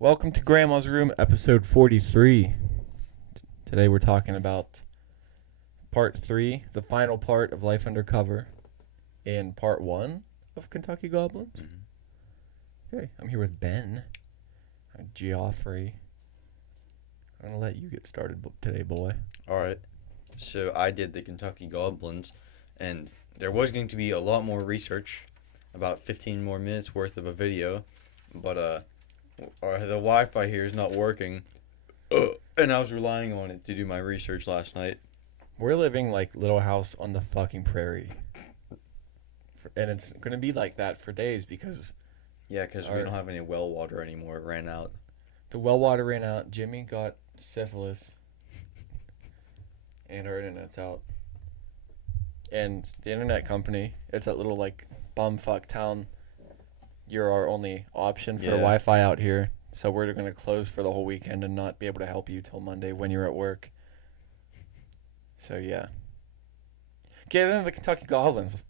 Welcome to Grandma's Room, episode 43. Today we're talking about part 3, the final part of Life Undercover, and part 1 of Kentucky Goblins. Okay, I'm here with Ben. I'm Geoffrey. I'm going to let you get started today, boy. Alright, so I did the Kentucky Goblins, and there was going to be a lot more research, about 15 more minutes worth of a video, but the Wi-Fi here is not working, and I was relying on it to do my research last night. We're living like Little House on the fucking prairie. And it's going to be like that for days because... Yeah, because we don't have any well water anymore. It ran out. The well water ran out. Jimmy got syphilis. And our internet's out. And the internet company, it's that little like bumfuck town. You're our only option for the Wi-Fi out here. So we're going to close for the whole weekend and not be able to help you till Monday when you're at work. So yeah. Get into the Kentucky Goblins.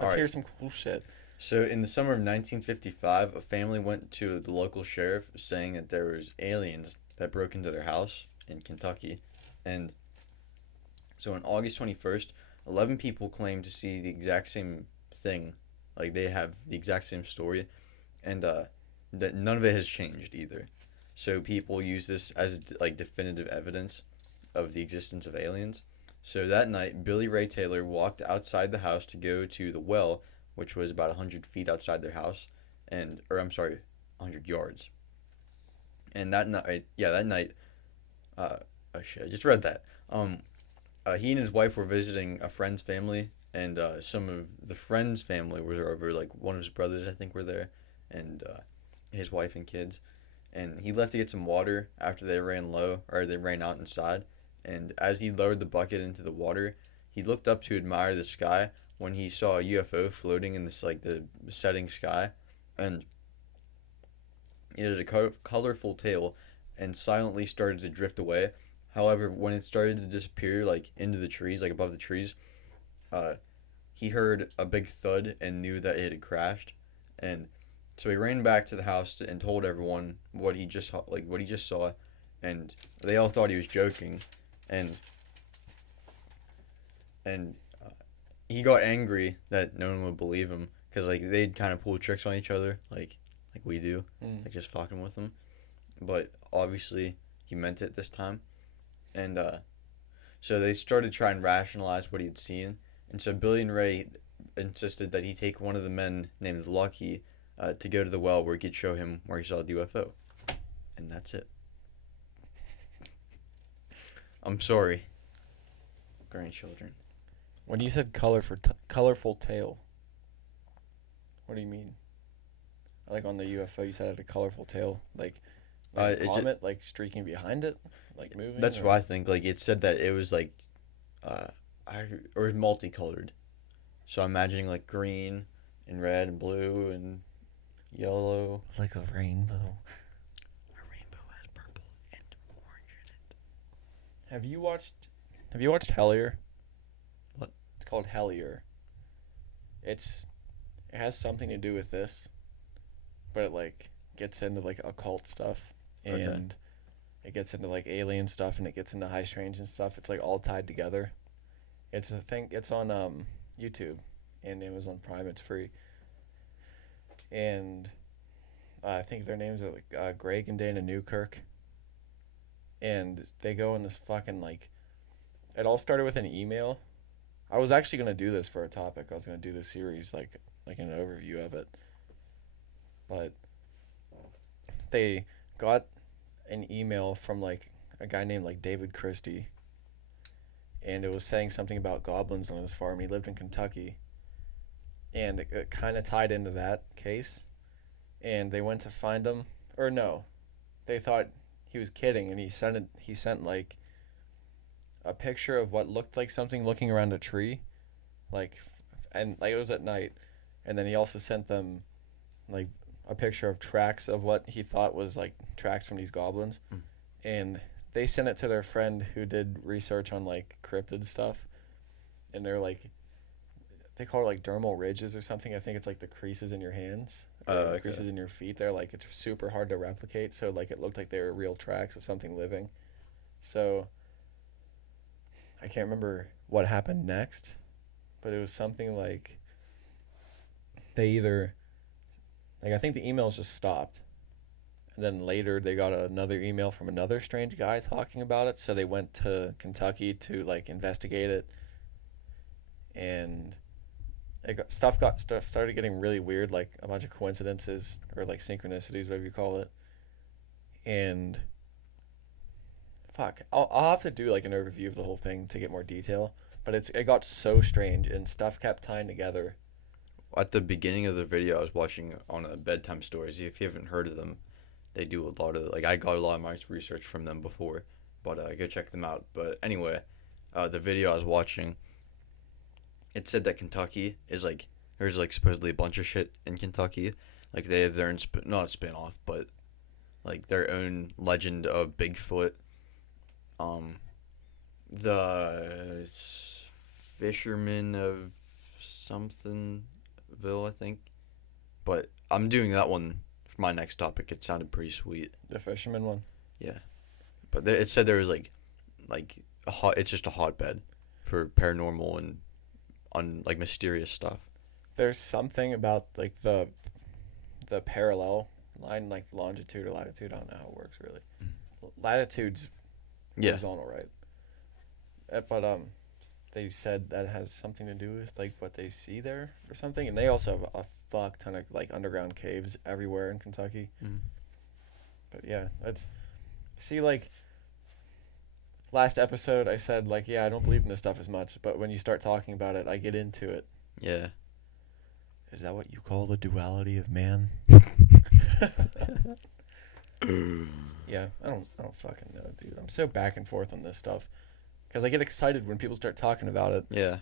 Let's hear some cool shit. So in the summer of 1955, a family went to the local sheriff saying that there was aliens that broke into their house in Kentucky. And so on August 21st, 11 people claimed to see the exact same thing. Like they have the exact same story. And that none of it has changed either. So people use this as like definitive evidence of the existence of aliens. So that night, Billy Ray Taylor walked outside the house to go to the well, which was about 100 feet outside their house, 100 yards. And that night, oh shit, I just read that. He and his wife were visiting a friend's family, and some of the friend's family was over, like one of his brothers, I think, were there, and his wife and kids. And he left to get some water after they ran out inside. And as he lowered the bucket into the water, he looked up to admire the sky when he saw a UFO floating in this like the setting sky, and it had a colorful tail and silently started to drift away. However, when it started to disappear like into the trees, like above the trees, he heard a big thud and knew that it had crashed. And so he ran back to the house and told everyone what he just saw, and they all thought he was joking. And he got angry that no one would believe him because like they'd kind of pull tricks on each other like we do, like just fucking with them. But obviously he meant it this time, and so they started trying to rationalize what he'd seen. And so Billy and Ray insisted that he take one of the men named Lucky to go to the well where he could show him where he saw the UFO, and that's it. I'm sorry, grandchildren. When you said colorful tail, what do you mean? Like on the UFO, you said it had a colorful tail, like a comet, like streaking behind it, like moving. That's what I think. Like it said that it was like, or it was multicolored. So I'm imagining like green and red and blue and yellow, like a rainbow. A rainbow has purple and orange in it. Have you watched Hellier? What? It's called Hellier. It has something to do with this, but it like gets into like occult stuff, and it gets into like alien stuff, and it gets into high strange and stuff. It's like all tied together. It's a thing. It's on YouTube and Amazon Prime. It's free. And I think their names are like Greg and Dana Newkirk. And they go in this fucking like, it all started with an email. I was actually going to do this for a topic. I was going to do this series like an overview of it. But they got an email from like a guy named like David Christie. And it was saying something about goblins on his farm. He lived in Kentucky. And it kind of tied into that case. And they went to find him. Or no. They thought he was kidding, and he sent like a picture of what looked like something looking around a tree, and it was at night. And then he also sent them like a picture of tracks of what he thought was like tracks from these goblins. And they sent it to their friend who did research on like cryptid stuff, and they're like, they call it like dermal ridges or something. I think it's like the creases in your hands or Okay. creases in your feet. They're like it's super hard to replicate. So like it looked like they were real tracks of something living. So I can't remember what happened next, but it was something like they either like I think the emails just stopped. And then later they got another email from another strange guy talking about it, so they went to Kentucky to like investigate it, and stuff started getting really weird, like a bunch of coincidences or like synchronicities, whatever you call it. And fuck, I'll have to do like an overview of the whole thing to get more detail. But it got so strange and stuff kept tying together. At the beginning of the video, I was watching on a bedtime stories. If you haven't heard of them, they do a lot of like I got a lot of my research from them before, but go check them out. But anyway, the video I was watching, it said that Kentucky is like there's like supposedly a bunch of shit in Kentucky, like they have their own not spin off, but like their own legend of Bigfoot. Um, the fisherman of somethingville, I think. But I'm doing that one for my next topic. It sounded pretty sweet. The fisherman one. Yeah, but it said there was like a hot. It's just a hotbed for paranormal and like mysterious stuff. There's something about like the parallel line, like longitude or latitude. I don't know how it works really. Latitude's Yeah, horizontal, right? But they said that has something to do with like what they see there or something, and they also have a fuck ton of like underground caves everywhere in Kentucky. mm. But yeah, that's see like last episode I said like yeah I don't believe in this stuff as much, but when you start talking about it, I get into it. Yeah. Is that what you call the duality of man? Yeah, I don't fucking know, dude. I'm so back and forth on this stuff because I get excited when people start talking about it. Yeah.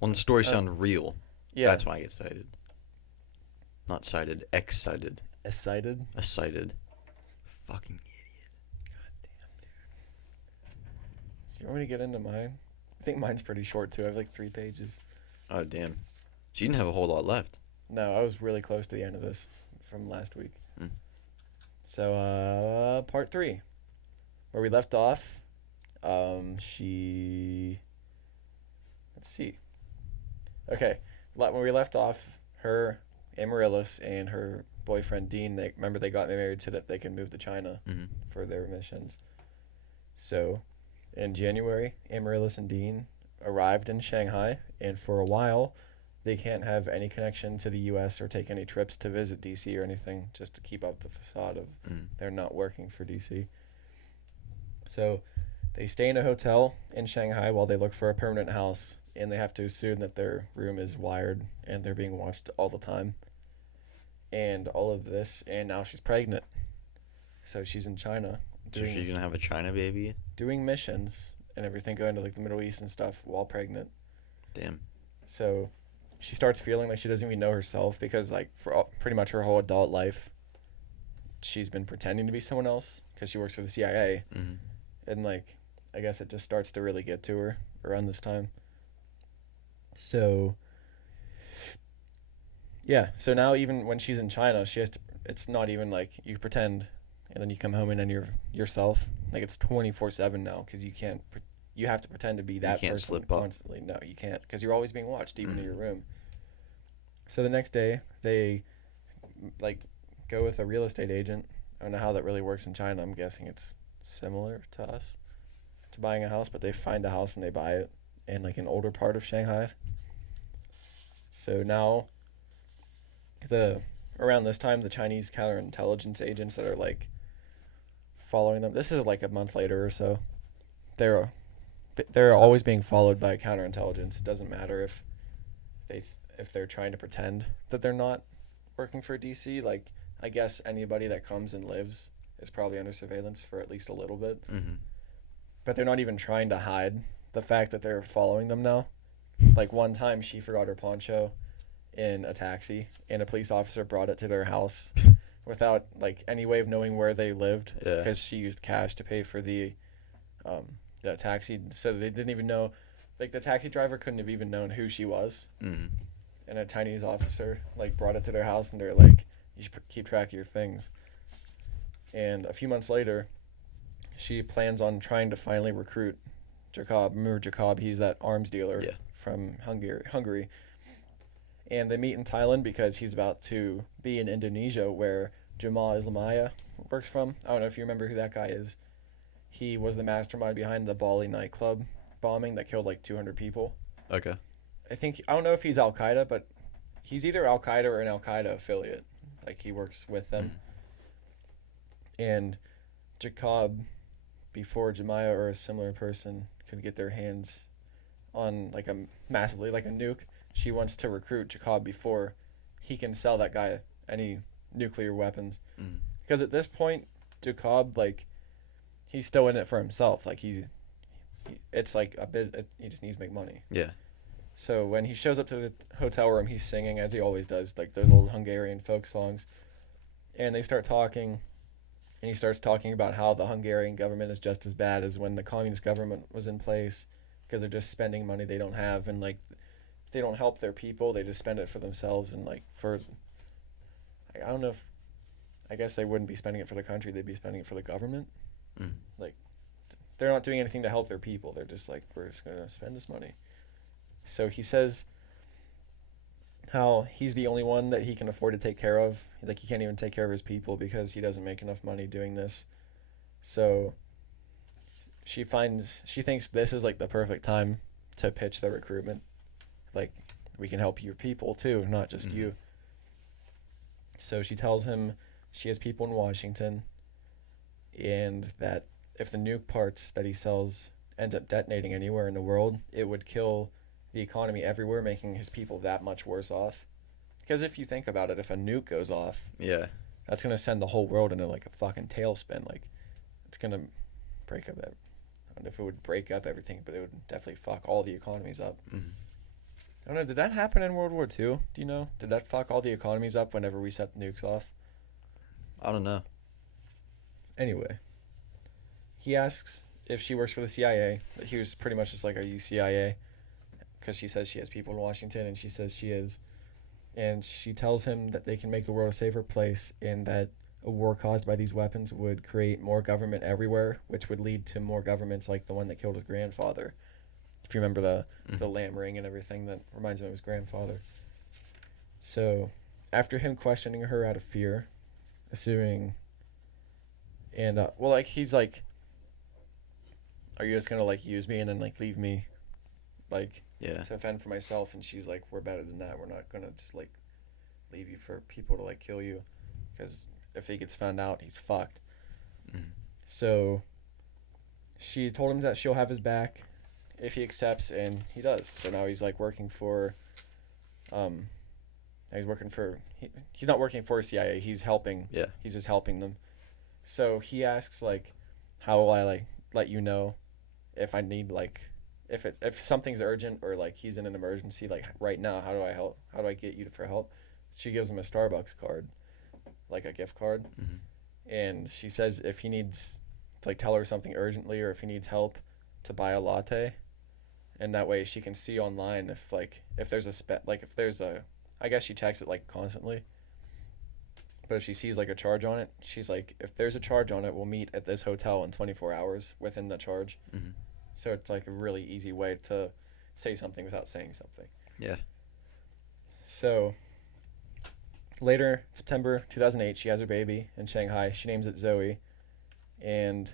When the stories sound real, Yeah, that's when I get excited. Not cited, excited. excited. Excited. Fucking. So you want me to get into mine? I think mine's pretty short too. I have like 3 pages. Oh damn. So you didn't have a whole lot left. No, I was really close to the end of this from last week. Mm. So, part 3, where we left off. Let's see. Okay, when we left off, her, Amaryllis, and her boyfriend Dean. They got married so that they can move to China Mm-hmm. for their missions. So, in January, Amaryllis and Dean arrived in Shanghai, and for a while, they can't have any connection to the U.S. or take any trips to visit D.C. or anything, just to keep up the facade of they're not working for D.C. So they stay in a hotel in Shanghai while they look for a permanent house, and they have to assume that their room is wired and they're being watched all the time. And all of this, and now she's pregnant. So she's in China So she's gonna have a China baby? doing missions and everything, going to like the Middle East and stuff while pregnant. Damn. So she starts feeling like she doesn't even know herself because like for pretty much her whole adult life, she's been pretending to be someone else because she works for the CIA. Mm-hmm. And like I guess it just starts to really get to her around this time. So yeah, so now even when she's in China, she has to. It's not even like you pretend, and then you come home and then you're yourself. Like it's 24/7 now because you can't. You have to pretend to be that can't person slip up. constantly. No, you can't because you're always being watched, even in your room. So the next day, they like go with a real estate agent. I don't know how that really works in China. I'm guessing it's similar to us to buying a house, but they find a house and they buy it in like an older part of Shanghai. So now around this time, the Chinese counterintelligence agents that are like following them. This is like a month later or so. They're always being followed by counterintelligence. It doesn't matter if they're trying to pretend that they're not working for DC. Like I guess anybody that comes and lives is probably under surveillance for at least a little bit. Mm-hmm. But they're not even trying to hide the fact that they're following them now. Like one time she forgot her poncho in a taxi and a police officer brought it to their house without like any way of knowing where they lived because she used cash to pay for the taxi, so they didn't even know, like the taxi driver couldn't have even known who she was. Mm-hmm. And a Chinese officer like brought it to their house and they're like, You should keep track of your things. And a few months later, she plans on trying to finally recruit Jacob. Remember Jacob? He's that arms dealer Yeah. from Hungary. And they meet in Thailand because he's about to be in Indonesia, where Jamal Islamaya works from. I don't know if you remember who that guy is. He was the mastermind behind the Bali nightclub bombing that killed like 200 people. Okay. I don't know if he's Al Qaeda, but he's either Al Qaeda or an Al Qaeda affiliate. Like he works with them. And Jacob, before Jemiah or a similar person could get their hands on like a massively like a nuke, she wants to recruit Jacob before he can sell that guy any nuclear weapons. Because at this point, Jacob, like, he's still in it for himself. Like it's like a business. He just needs to make money. Yeah. So when he shows up to the hotel room, he's singing as he always does, like those old Hungarian folk songs. And they start talking, and he starts talking about how the Hungarian government is just as bad as when the communist government was in place, because they're just spending money they don't have, and like they don't help their people. They just spend it for themselves, and like I don't know if, I guess they wouldn't be spending it for the country. They'd be spending it for the government. Like they're not doing anything to help their people. They're just like, we're just gonna spend this money. So he says how he's the only one that he can afford to take care of. Like he can't even take care of his people because he doesn't make enough money doing this. So she thinks this is like the perfect time to pitch the recruitment. Like, we can help your people too, not just you. So she tells him she has people in Washington, and that if the nuke parts that he sells ends up detonating anywhere in the world, it would kill the economy everywhere, making his people that much worse off. Because if you think about it, if a nuke goes off, that's going to send the whole world into like a fucking tailspin. Like, it's going to break up that. I don't know if it would break up everything, but it would definitely fuck all the economies up. I don't know, did that happen in World War II? Do you know? Did that fuck all the economies up whenever we set the nukes off? I don't know. Anyway, he asks if she works for the CIA. He was pretty much just like, are you CIA? Because she says she has people in Washington, and she says she is. And she tells him that they can make the world a safer place, and that a war caused by these weapons would create more government everywhere, which would lead to more governments like the one that killed his grandfather. If you remember the lamb ring and everything, that reminds him of his grandfather. So after him questioning her out of fear, assuming, and well, like, he's like, are you just gonna like use me and then like leave me like to fend for myself? And she's like, we're better than that. We're not gonna just like leave you for people to like kill you, because if he gets found out, he's fucked. So she told him that she'll have his back if he accepts, and he does. So now he's like working for he's not working for CIA. He's helping. He's just helping them. So he asks like, how will I like let you know if I need like, if something's urgent, or like he's in an emergency like right now, how do I help? How do I get you for help? She gives him a Starbucks card, like a gift card. And she says if he needs to like tell her something urgently, or if he needs help to buy a latte, and that way she can see online if there's a I guess she checks it like constantly, but if she sees like a charge on it, she's like, if there's a charge on it, we'll meet at this hotel in 24 hours within the charge. So it's like a really easy way to say something without saying something. So later, September 2008, she has her baby in Shanghai. She names it Zoe. And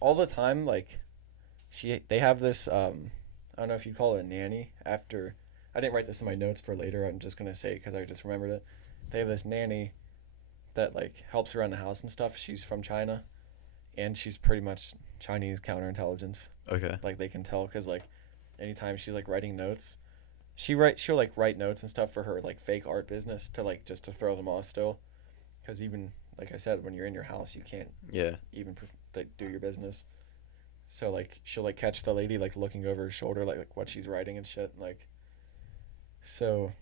all the time, like, they have this, I don't know if you call it a nanny. After, I didn't write this in my notes for later. I'm just going to say it because I just remembered it. They have this nanny that, like, helps around the house and stuff. She's from China, and she's pretty much Chinese counterintelligence. Like, they can tell because, like, anytime she's, like, writing notes, she'll like write notes and stuff for her like fake art business to like just to throw them off still, because even like I said, when you're in your house, you can't even like do your business. So like she'll like catch the lady like looking over her shoulder like what she's writing and shit. Like, so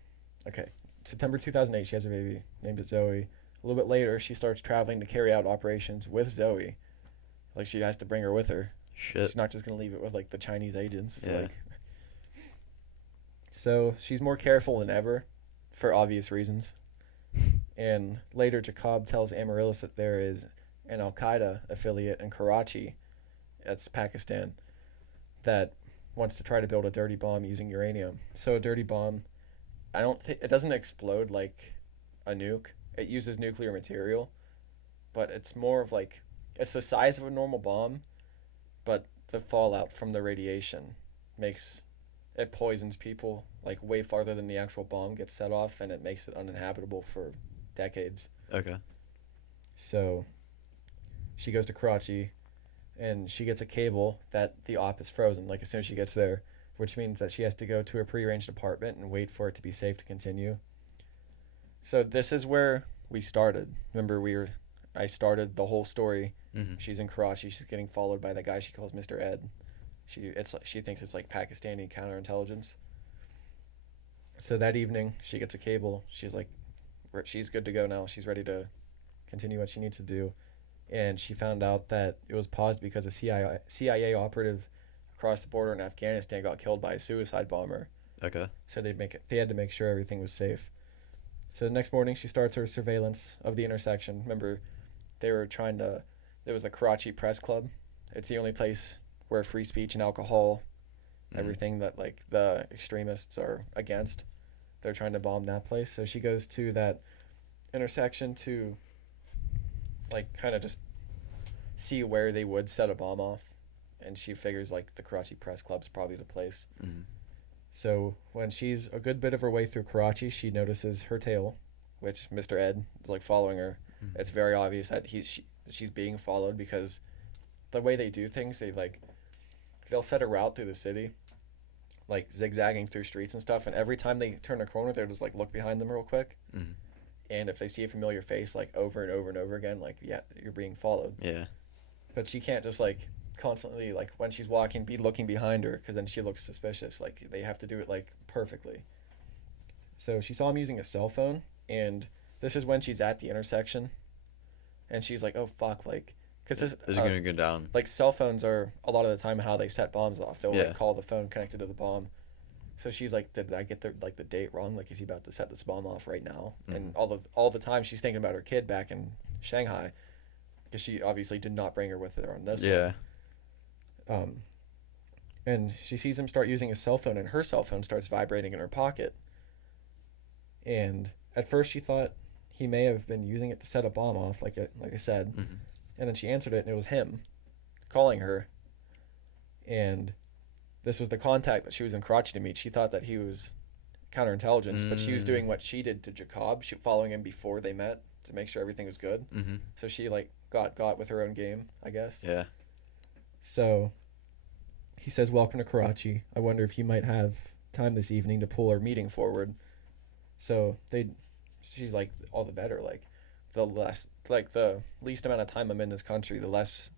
okay, September 2008, she has her baby, named it Zoe. A little bit later, she starts traveling to carry out operations with Zoe. Like, she has to bring her with her. She's not just gonna leave it with like the Chinese agents. Like, so she's more careful than ever, for obvious reasons. And later, Jacob tells Amaryllis that there is an Al Qaeda affiliate in Karachi, that's Pakistan, that wants to try to build a dirty bomb using uranium. So a dirty bomb, I don't think it doesn't explode like a nuke. It uses nuclear material, but it's more of like it's the size of a normal bomb, but the fallout from the radiation makes it poisons people like way farther than the actual bomb gets set off, and it makes it uninhabitable for decades. Okay. So she goes to Karachi and she gets a cable that the op is frozen like as soon as she gets there, which means that she has to go to a prearranged apartment and wait for it to be safe to continue. So this is where we started. Remember, I started the whole story. Mm-hmm. She's in Karachi. She's getting followed by the guy she calls Mr. Ed. She thinks it's like Pakistani counterintelligence. So that evening, she gets a cable. She's good to go now. She's ready to continue what she needs to do. And she found out that it was paused because a CIA operative across the border in Afghanistan got killed by a suicide bomber. Okay. So they had to make sure everything was safe. So the next morning, she starts her surveillance of the intersection. Remember, there was the Karachi Press Club. It's the only place where free speech and alcohol, everything that like the extremists are against, they're trying to bomb that place. So she goes to that intersection to like kind of just see where they would set a bomb off, and she figures like the Karachi Press Club's probably the place. Mm-hmm. So when she's a good bit of her way through Karachi, she notices her tail, which Mr. Ed is like following her. Mm-hmm. It's very obvious that she's being followed because the way they do things, they'll set a route through the city, like zigzagging through streets and stuff, and every time they turn a corner, they'll just like look behind them real quick. Mm-hmm. And if they see a familiar face like over and over and over again, like yeah, you're being followed. Yeah. But she can't just like constantly like when she's walking be looking behind her because then she looks suspicious. Like they have to do it like perfectly. So she saw him using a cell phone, and this is when she's at the intersection, and she's like, oh fuck, like because this is gonna go down. Like cell phones are a lot of the time how they set bombs off. They'll like call the phone connected to the bomb. So she's like, did I get the date wrong? Like, is he about to set this bomb off right now? Mm-hmm. And all the time she's thinking about her kid back in Shanghai, because she obviously did not bring her with her on this one. And she sees him start using his cell phone, and her cell phone starts vibrating in her pocket. And at first she thought he may have been using it to set a bomb off, like I said. Mm-hmm. And then she answered it, and it was him calling her. And this was the contact that she was in Karachi to meet. She thought that he was counterintelligence, but she was doing what she did to Jacob, following him before they met to make sure everything was good. Mm-hmm. So she like got with her own game, I guess. Yeah. So he says, "Welcome to Karachi. I wonder if you might have time this evening to pull our meeting forward." So she's like, all the better. Like the least amount of time I'm in this country, the less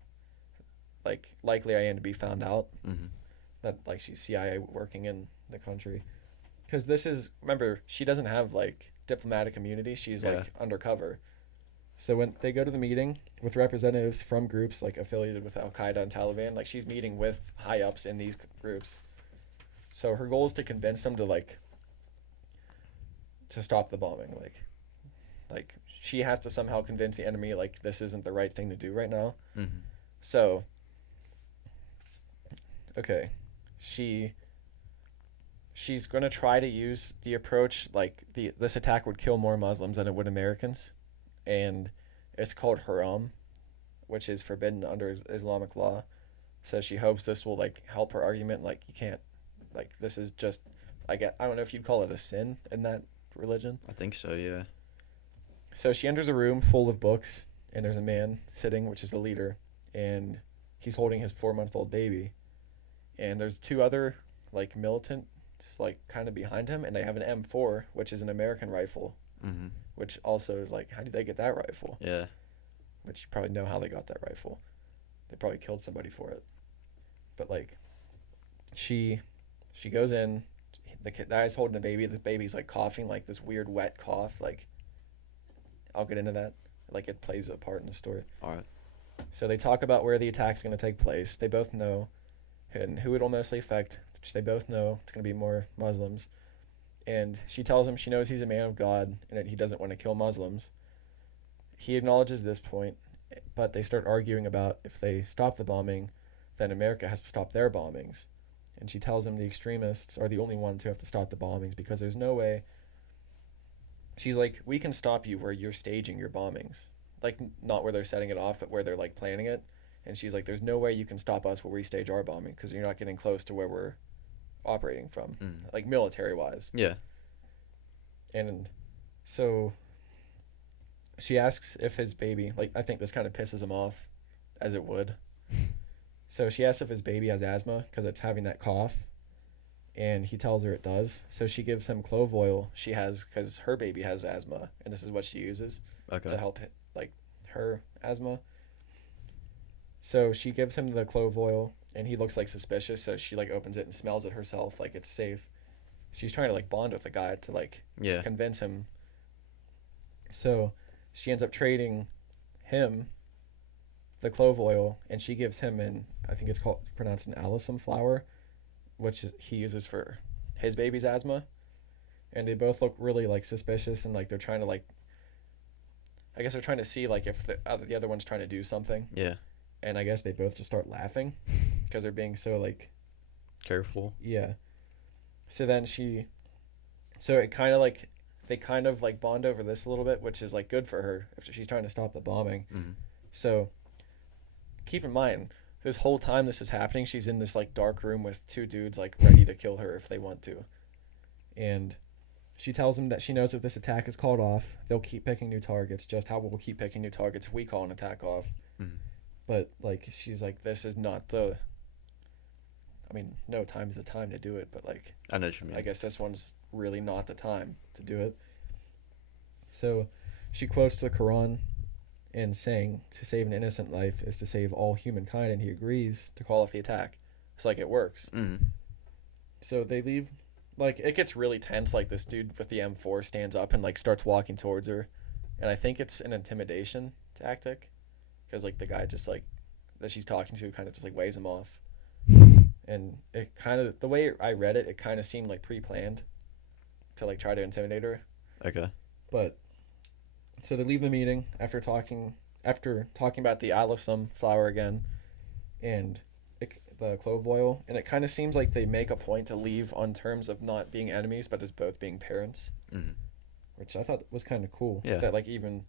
like likely I am to be found out. Mm-hmm. That like she's CIA working in the country, because this is, remember, she doesn't have like diplomatic immunity. She's like undercover. So when they go to the meeting with representatives from groups like affiliated with Al Qaeda and Taliban, like she's meeting with high ups in these groups. So her goal is to convince them to stop the bombing. Like she has to somehow convince the enemy like this isn't the right thing to do right now. Mm-hmm. So okay. She's going to try to use the approach like this attack would kill more Muslims than it would Americans, and it's called haram, which is forbidden under Islamic law. So she hopes this will like help her argument, like you can't, like this is just, I don't know if you'd call it a sin in that religion. I think so, yeah. So she enters a room full of books, and there's a man sitting, which is the leader, and he's holding his 4-month-old baby. And there's 2 other like militants like kind of behind him, and they have an M4, which is an American rifle. Mm-hmm. Which also is like, how did they get that rifle? Yeah. Which you probably know how they got that rifle. They probably killed somebody for it. But like, she goes in. The guy's holding the baby. The baby's like coughing, like this weird wet cough. Like, I'll get into that. Like it plays a part in the story. All right. So they talk about where the attack's going to take place. They both know and who it'll mostly affect, which they both know it's going to be more Muslims. and she tells him she knows he's a man of God and that he doesn't want to kill Muslims. He acknowledges this point, but they start arguing about if they stop the bombing, then America has to stop their bombings. And she tells him the extremists are the only ones who have to stop the bombings because there's no way. She's like, we can stop you where you're staging your bombings. Like, not where they're setting it off, but where they're, like, planning it. And she's like, there's no way you can stop us where we stage our bombing because you're not getting close to where we're operating from, like, military-wise. Yeah. And so she asks if his baby, like, I think this kind of pisses him off, as it would. So she asks if his baby has asthma because it's having that cough. And he tells her it does. So she gives him clove oil she has because her baby has asthma. And this is what she uses to help, like, her asthma. So she gives him the clove oil, and he looks, like, suspicious. So she, like, opens it and smells it herself, like it's safe. She's trying to, like, bond with the guy to, like, convince him. So she ends up trading him the clove oil, and she gives him I think it's pronounced an alyssum flower, which he uses for his baby's asthma. And they both look really, like, suspicious, and, like, they're trying to, like, I guess they're trying to see, like, if the other one's trying to do something. Yeah. And I guess they both just start laughing because they're being so, like, careful. Yeah. So then so it kind of, like, they kind of, like, bond over this a little bit, which is, like, good for her if she's trying to stop the bombing. Mm-hmm. So keep in mind, this whole time this is happening, she's in this, like, dark room with two dudes, like, ready to kill her if they want to. And she tells him that she knows if this attack is called off, they'll keep picking new targets, just how we'll keep picking new targets if we call an attack off. Mm-hmm. But, like, she's like, this is not no time is the time to do it, but, like, I know what you mean. I guess this one's really not the time to do it. So she quotes the Quran and saying to save an innocent life is to save all humankind, and he agrees to call off the attack. It's like it works. Mm-hmm. So they leave. Like, it gets really tense. Like, this dude with the M4 stands up and, like, starts walking towards her, and I think it's an intimidation tactic because, like, the guy just, like, that she's talking to kind of just, like, waves him off. And it kind of, the way I read it, it kind of seemed like pre-planned to, like, try to intimidate her. Okay. But so they leave the meeting after talking about the alyssum flower again and the clove oil, and it kind of seems like they make a point to leave on terms of not being enemies but as both being parents. Mm-hmm. Which I thought was kind of cool. Yeah. That, like, even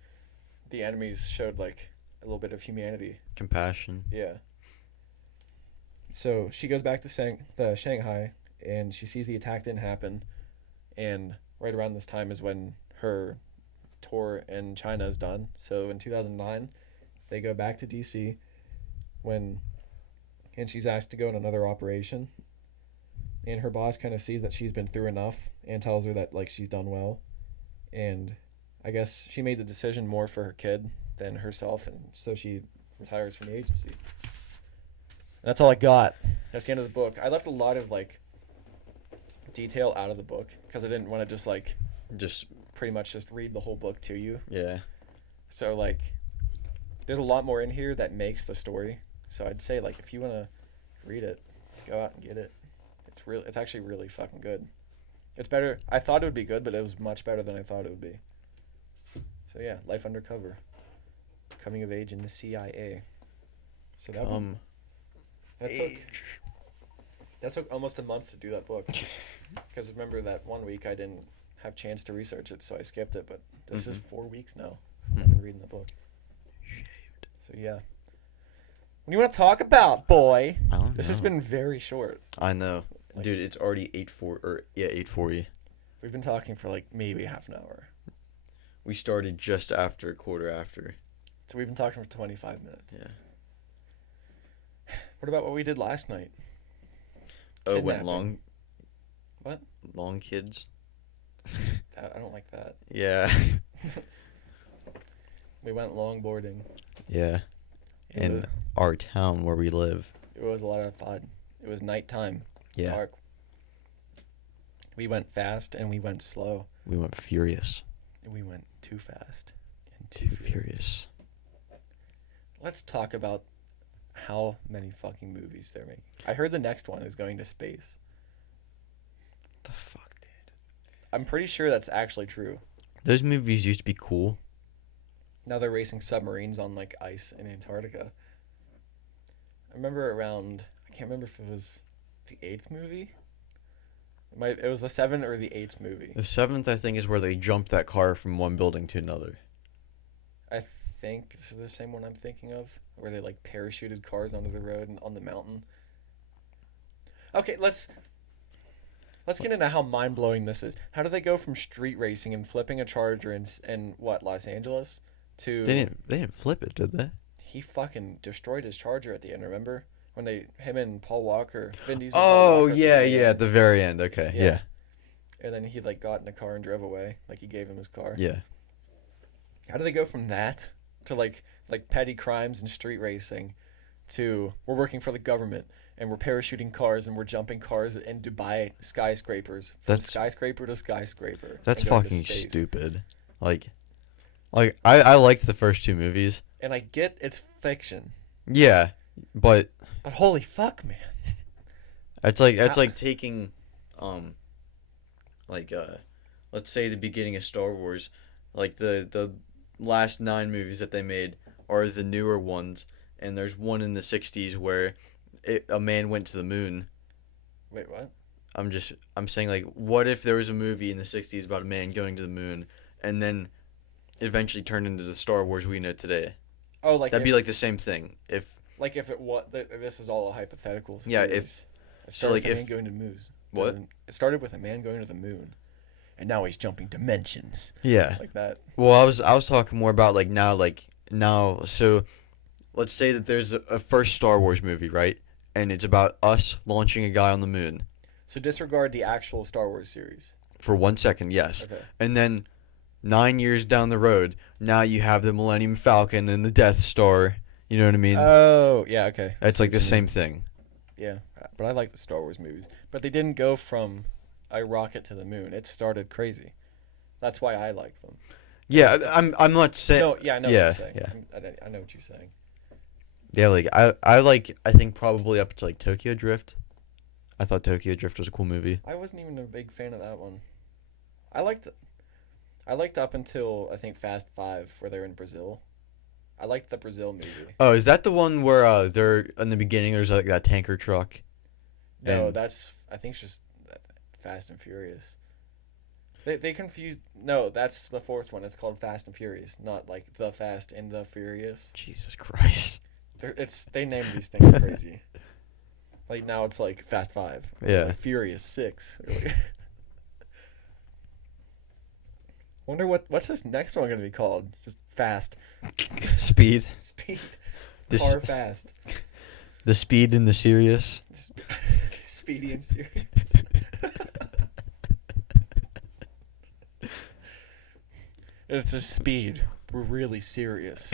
the enemies showed, like, a little bit of humanity. Compassion. Yeah. So she goes back to Shanghai, and she sees the attack didn't happen, and right around this time is when her tour in China is done. So in 2009, they go back to DC and she's asked to go on another operation, and her boss kind of sees that she's been through enough and tells her that, like, she's done well, and I guess she made the decision more for her kid than herself, and so she retires from the agency. That's all I got. That's the end of the book. I left a lot of, like, detail out of the book because I didn't want to just pretty much just read the whole book to you. Yeah. So, like, there's a lot more in here that makes the story. So I'd say, like, if you want to read it, go out and get it. It's actually really fucking good. It's better. I thought it would be good, but it was much better than I thought it would be. So yeah, Life Undercover. Coming of age in the CIA. So that took almost a month to do that book. Because remember that one week I didn't have chance to research it, so I skipped it. But this is 4 weeks now. I've been reading the book. Shaved. So yeah. What do you want to talk about, boy? I don't know. This has been very short. I know. Like, dude, it's already 8:40. We've been talking for, like, maybe half an hour. We started just after a quarter after. So we've been talking for 25 minutes. Yeah. What about what we did last night? Oh, went Kidnapping. long. What? Long kids. I don't like that. Yeah. We went longboarding. Yeah. In our town where we live. It was a lot of fun. It was nighttime. Yeah. Dark. We went fast and we went slow. We went furious. And we went too fast and Too furious. Let's talk about how many fucking movies they're making. I heard the next one is going to space. The fuck, dude? I'm pretty sure that's actually true. Those movies used to be cool. Now they're racing submarines on like ice in Antarctica. I remember around. I can't remember if it was the eighth movie. It was the seventh or the eighth movie. The seventh, I think, is where they jumped that car from one building to another. I think this is the same one I'm thinking of, where they like parachuted cars onto the road and on the mountain. Okay, let's get into how mind blowing this is. How do they go from street racing and flipping a Charger in what, Los Angeles, to They didn't flip it, did they? he fucking destroyed his Charger at the end? Remember when him and Paul Walker, Vin Diesel, and Paul Oh Walker at the yeah, very yeah, at end, the very end. Okay, Yeah. yeah, and then he like got in the car and drove away, like he gave him his car. yeah. How do they go from that to like petty crimes and street racing to we're working for the government and we're parachuting cars and we're jumping cars in Dubai skyscrapers from That's- skyscraper to skyscraper? That's and going to fucking space? stupid. Like I liked the first two movies. And I get it's fiction, Yeah, but but holy fuck, man! it's like taking, like let's say the beginning of Star Wars, like the last 9 movies that they made are the newer ones, and there's one in the '60s where a man went to the moon. Wait, what? I'm saying, like, what if there was a movie in the '60s about a man going to the moon, and then eventually turned into the Star Wars we know today? Oh, like That'd if, be like the same thing. If if it was this is all a hypothetical. Yeah, Series. It so, started like, with a if- man going to the moon. What? It started with a man going to the moon, and now he's jumping dimensions yeah, like that. well, I was talking more about like now. So, let's say that there's a first Star Wars movie, right? And it's about us launching a guy on the moon So disregard the actual Star Wars series. for 1 second, yes, Okay. and then 9 years down the road, now you have the Millennium Falcon and the Death Star. You know what I mean? Oh, yeah, okay. It's like the what you same mean. thing. Yeah, but I like the Star Wars movies. But they didn't go from a rocket to the moon. It started crazy. That's why I like them. Yeah, I'm not saying. No, yeah, I know yeah, what you're saying. yeah. I know what you're saying. Yeah, like I think probably up to like Tokyo Drift. I thought Tokyo Drift was a cool movie. I wasn't even a big fan of that one. I liked up until I think Fast 5 where they're in Brazil. I liked the Brazil movie. Oh, is that the one where they're in the beginning? There's like that tanker truck. No, And- I think it's just Fast and Furious. They confused. No, that's the fourth one. It's called Fast and Furious, not like The Fast and the Furious. Jesus Christ. They name these things crazy. Like now it's like Fast 5. Or Yeah. like Furious 6. Or like- Wonder what's this next one gonna be called? Just Fast. Speed. Speed. This- Car Fast. The Speed and the Serious. Speedy and serious. It's a speed. We're really serious.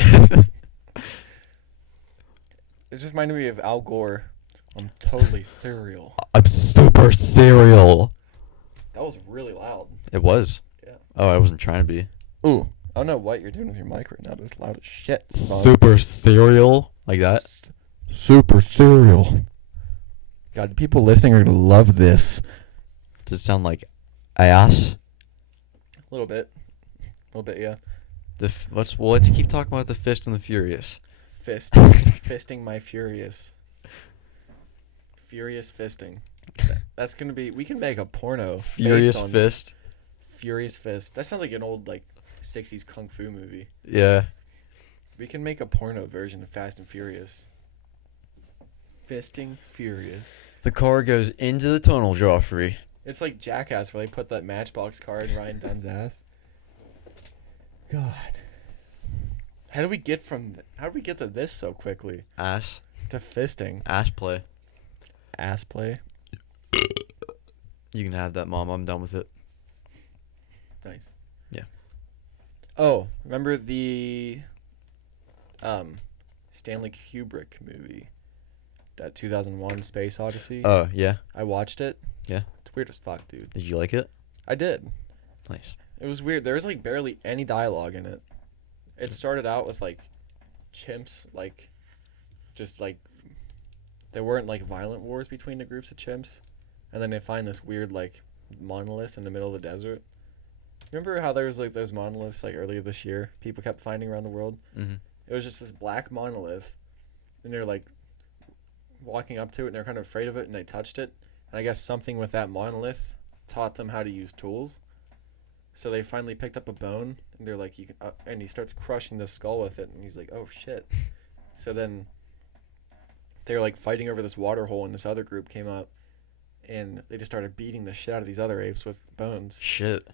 It just reminded me of Al Gore. I'm totally ethereal. I'm super serial. That was really loud. It was. Yeah. Oh, I wasn't trying to be. Ooh. I don't know what you're doing with your mic right now, but it's loud as shit. Super serial. Like that. Super serial. God, the people listening are gonna love this. Does it sound like ass? A little bit. Yeah. Let's keep talking about the Fist and the Furious. Fisting my furious. Furious fisting. That's gonna be. We can make a porno. Furious based on Fist. Furious Fist. That sounds like an old like 60s kung fu movie. Yeah. We can make a porno version of Fast and Furious. Fisting Furious. The car goes into the tunnel, Joffrey. It's like Jackass where they put that Matchbox car in Ryan Dunn's ass. God. How do we get to this so quickly? Ass. To fisting. Ass play. Ass play. You can have that, Mom. I'm done with it. Nice. Yeah. Oh, remember the Stanley Kubrick movie? That 2001 Space Odyssey? Oh, yeah. I watched it. Yeah. It's weird as fuck, dude. Did you like it? I did. Nice. It was weird. There was like barely any dialogue in it. It started out with like chimps, like just like there weren't like violent wars between the groups of chimps, and then they find this weird like monolith in the middle of the desert. Remember how there was like those monoliths like earlier this year? People kept finding around the world. Mm-hmm. It was just this black monolith, and they're like walking up to it, and they're kind of afraid of it, and they touched it. And I guess something with that monolith taught them how to use tools. So they finally picked up a bone, and they're like, "You can," and he starts crushing the skull with it, and he's like, "Oh shit!" So then they were like fighting over this water hole, and this other group came up, and they just started beating the shit out of these other apes with bones. Shit.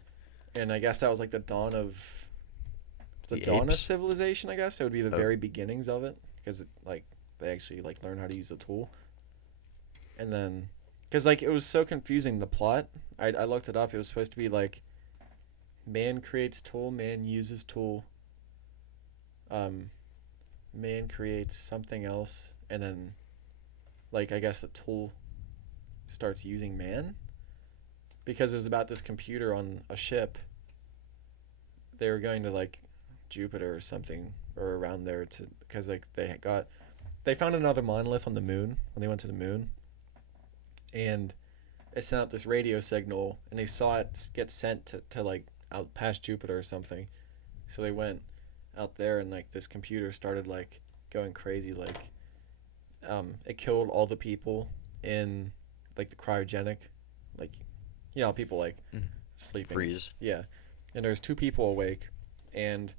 And I guess that was like the dawn of Apes? civilization. I guess it would be the Oh. very beginnings of it, because like they actually like learn how to use a tool. And then, because like it was so confusing, the plot. I looked it up. It was supposed to be like, man creates tool, man uses tool. Man creates something else, and then, like, I guess the tool starts using man, because it was about this computer on a ship. They were going to like Jupiter or something, or around there, to because like they found another monolith on the moon when they went to the moon, and it sent out this radio signal, and they saw it get sent to like out past Jupiter or something. So they went out there, and like this computer started like going crazy. Like it killed all the people in like the cryogenic, like people like sleeping. Freeze. Yeah. And there's two people awake, and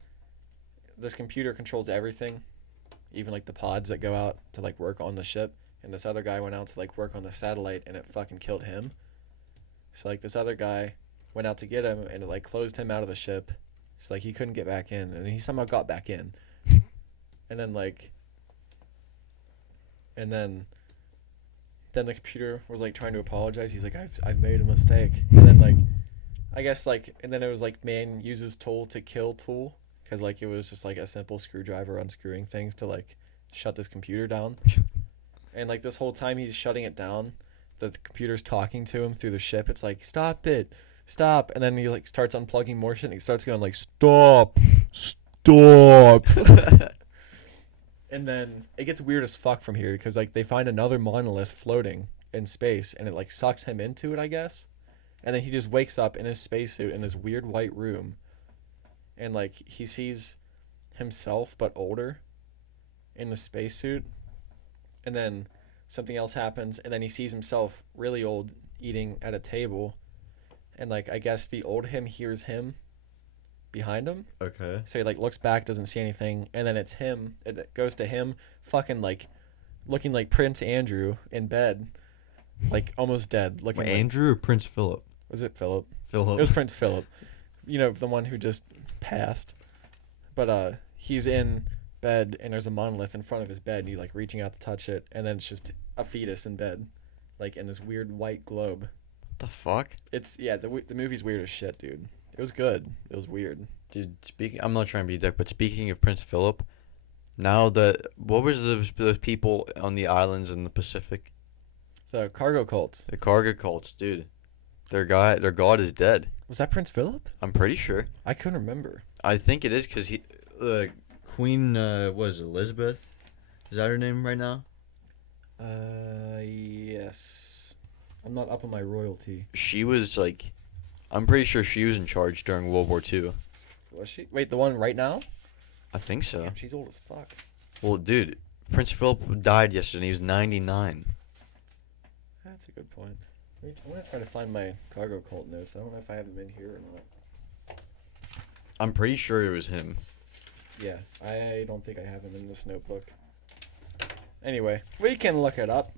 this computer controls everything, even like the pods that go out to like work on the ship. And this other guy went out to like work on the satellite, and it fucking killed him. So like this other guy went out to get him, and it like closed him out of the ship. So like he couldn't get back in, and he somehow got back in. And then then the computer was like trying to apologize. He's like, I've made a mistake. And then like I guess like, and then it was like man uses tool to kill tool, because like it was just like a simple screwdriver unscrewing things to like shut this computer down. And like this whole time he's shutting it down, the computer's talking to him through the ship. It's like, stop it, stop. And then he like starts unplugging more shit, and he starts going like, stop. And then it gets weird as fuck from here, because like they find another monolith floating in space, and it like sucks him into it, I guess. And then he just wakes up in his spacesuit in this weird white room, and like he sees himself but older in the spacesuit. And then something else happens, and then he sees himself really old eating at a table, and like I guess the old him hears him behind him. Okay. So he like looks back, doesn't see anything, and then it's him. It goes to him, fucking like looking like Prince Andrew in bed, like almost dead. Looking Wait, like, Andrew or Prince Philip? was it Philip? Philip. It was Prince Philip. You know, the one who just passed. But he's in bed, and there's a monolith in front of his bed, and he's like reaching out to touch it, and then it's just a fetus in bed, like in this weird white globe. What the fuck? It's the movie's weird as shit, dude. It was good. It was weird. Dude, I'm not trying to be a dick, but speaking of Prince Philip, what was those people on the islands in the Pacific? So cargo cults. The cargo cults, dude. Their god is dead. Was that Prince Philip? I'm pretty sure. I couldn't remember. I think it is, because Queen was Elizabeth. Is that her name right now? Yes. I'm not up on my royalty. She was like, I'm pretty sure she was in charge during World War II. Was she? Wait, the one right now? I think so. Damn, she's old as fuck. Well, dude, Prince Philip died yesterday. He was 99. That's a good point. I'm gonna try to find my cargo cult notes. I don't know if I have them in here or not. I'm pretty sure it was him. Yeah, I don't think I have them in this notebook. Anyway, we can look it up.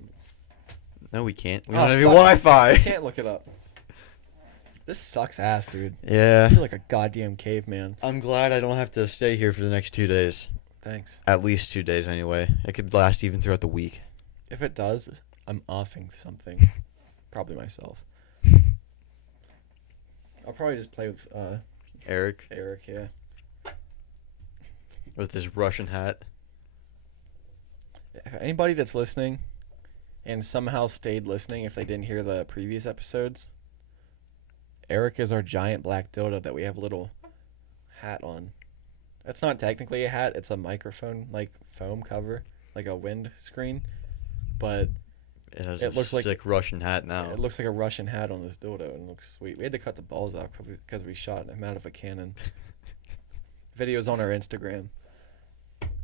No, we can't. We Oh, don't have any fuck. Wi-Fi. I can't look it up. This sucks ass, dude. I Yeah. feel like a goddamn caveman. I'm glad I don't have to stay here for the next 2 days. Thanks. At least 2 days anyway. It could last even throughout the week. If it does, I'm offing something. Probably myself. I'll probably just play with Eric Eric, yeah. with his Russian hat. If anybody that's listening and somehow stayed listening if they didn't hear the previous episodes, Eric is our giant black dildo that we have a little hat on. It's not technically a hat, it's a microphone, like foam cover, like a wind screen. But It has It a looks like- sick Russian hat now. It looks like a Russian hat on this dildo and looks sweet. We had to cut the balls out because we shot him out of a cannon. Videos on our Instagram.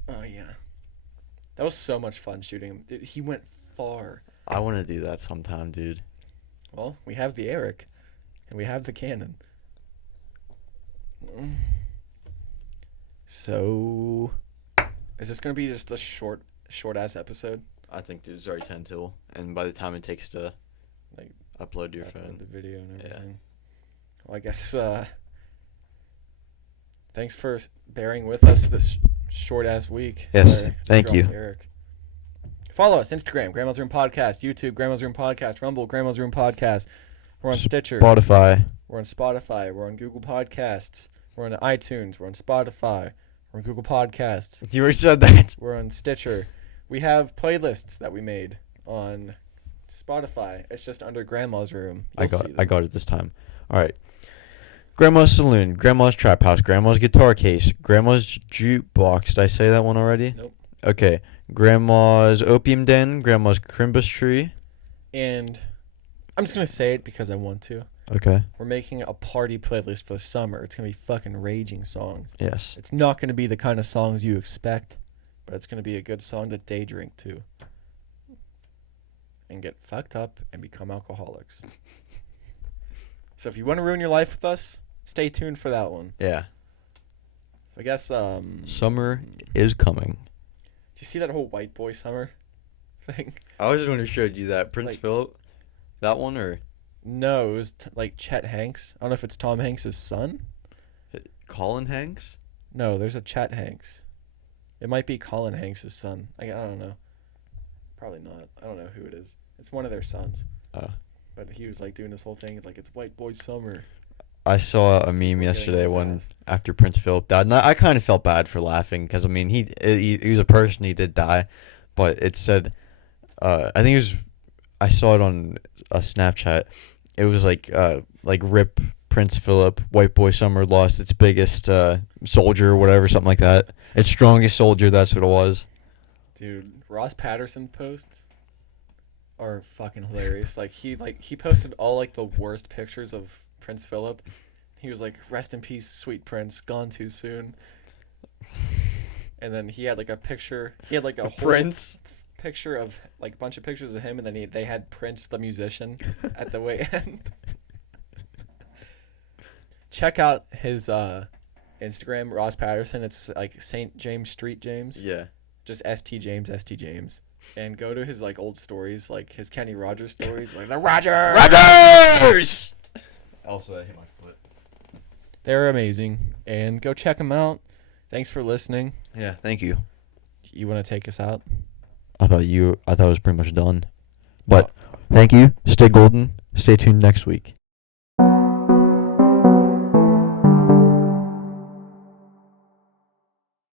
Oh yeah, that was so much fun shooting him. Dude, he went far. I want to do that sometime, dude. Well, we have the Eric, and we have the cannon. So, is this gonna be just a short ass episode? I think, dude, it's already 10 till, and by the time it takes to Like, upload to your Upload phone. the video and Yeah. everything. Well, I guess thanks for bearing with us this short ass week. Yes, Sorry, thank dropped you. Eric. Follow us: Instagram, Grandma's Room Podcast; YouTube, Grandma's Room Podcast; Rumble, Grandma's Room Podcast. We're on Stitcher. Spotify. We're on Spotify. We're on Google Podcasts. We're on iTunes. We're on Spotify. We're on Google Podcasts. You already said that. We're on Stitcher. We have playlists that we made on Spotify. It's just under Grandma's Room. I You'll see got them. it this time. All right. Grandma's Saloon, Grandma's Trap House, Grandma's Guitar Case, Grandma's Jukebox. Did I say that one already? Nope. Okay. Grandma's Opium Den, Grandma's Crimbus Tree. And I'm just going to say it because I want to. Okay. We're making a party playlist for the summer. It's going to be fucking raging songs. Yes. It's not going to be the kind of songs you expect, but it's going to be a good song that they drink to. And get fucked up and become alcoholics. So if you want to ruin your life with us, stay tuned for that one. Yeah. So I guess Summer is coming. do you see that whole white boy summer thing? I was the one who showed you that. Prince Like- Philip? That one or No, it was like Chet Hanks. I don't know if it's Tom Hanks' son. Colin Hanks? No, there's a Chet Hanks. It might be Colin Hanks' son. I don't know. Probably not. I don't know who it is. It's one of their sons. But he was like doing this whole thing. It's like, it's white boy summer. I saw a meme Getting yesterday his when ass. after Prince Philip died. And I kind of felt bad for laughing because I mean he was a person, he did die, but it said, I think it was, I saw it on a Snapchat. It was like rip Prince Philip, white boy summer lost its biggest soldier or whatever, something like that. Its strongest soldier, that's what it was. Dude, Ross Patterson posts are fucking hilarious. He posted all like the worst pictures of Prince Philip. He was like, "Rest in peace, sweet prince, gone too soon." And then he had like a picture. He had like a whole Prince? picture of like a bunch of pictures of him, and then they had Prince the musician at the way end. Check out his Instagram, Ross Patterson. It's like St. James Street James. Yeah. Just ST James. And go to his like old stories, like his Kenny Rogers stories, like the Rogers. Also, I hit my foot. They're amazing, and go check them out. Thanks for listening. Yeah, thank you. You want to take us out? I thought it was pretty much done. But thank you. Stay golden. Stay tuned next week.